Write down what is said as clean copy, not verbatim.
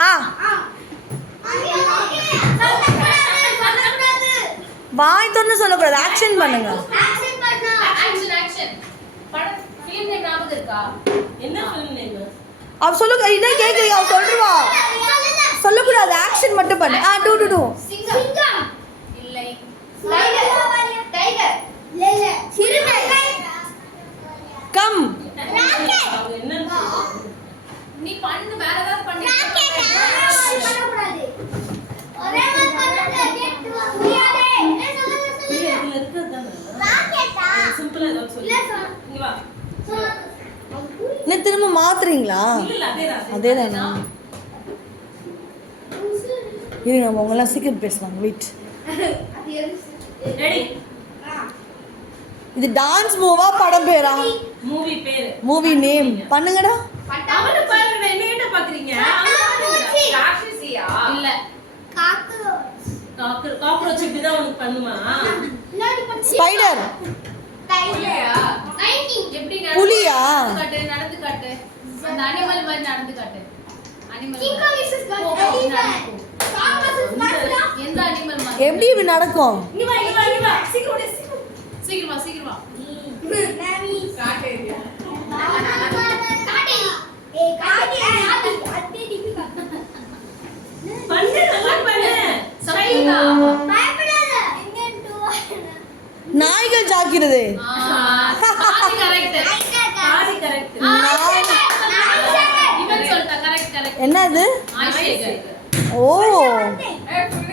ஆ வாய் தொன்னு சொல்லக்கூடாது. ஆக்ஷன் பண்ணுங்க. அவ சொல்லுங்க. என்ன கேக்குறீங்க? அவ சொல்றா. சொல்லக்கூடாது. ஆக்ஷன் மட்டும் பண்ணு. ஆ டு டு டு. சிங்கம் இல்லை. டைகர் இல்ல. சிறுத்தை. கம். நீ பண்ணு. வேற ஏதாவது பண்ணு. பண்ணக்கூடாது. ஒரே மாதிரி பண்ணு. கேட்டு வா. முடியாதே. சொல்லுங்க இருக்குதானே. ராக்கெட்டா? சிம்பிளா ஏதாவது சொல்லு. இங்க வா. நீ திரும்ப மாத்துறீங்களா? இல்ல அதேதானா? இருங்க நம்ம உங்களெல்லாம் சீக்கிரம் பேசலாம். வெயிட். ரெடி. இது டான்ஸ் மூவா படம் பேரா? மூவி பேரு. மூவி நேம் பண்ணுங்கடா. அவன பாருங்க. என்ன என்ன பாக்குறீங்க? ராட்சசியா? இல்ல. காக்ரோச் இப்படி தான் உனக்கு பண்ணுமா? ஸ்பைடர். டைகரா? எப்படி புலியா? நடந்து காட்டு. அந்த அனிமல் மாதிரி நடந்து காட்டு. Animal. King Cong is elephant. எந்த அனிமல் மாதிரி? எப்படி இது நடக்கும்? இங்க வா. சீக்கிரம் வா. நாமி காட்டு. காட்டு. பண்ணு நல்லா பண்ணு. சைடா. பயப்படாத. நாய்கள் ஜாக்கிரது. பாதி கரெக்ட். இவன் சொல்லிட்டா கரெக்ட். என்ன இது? ஆயிஷேகர். ஓ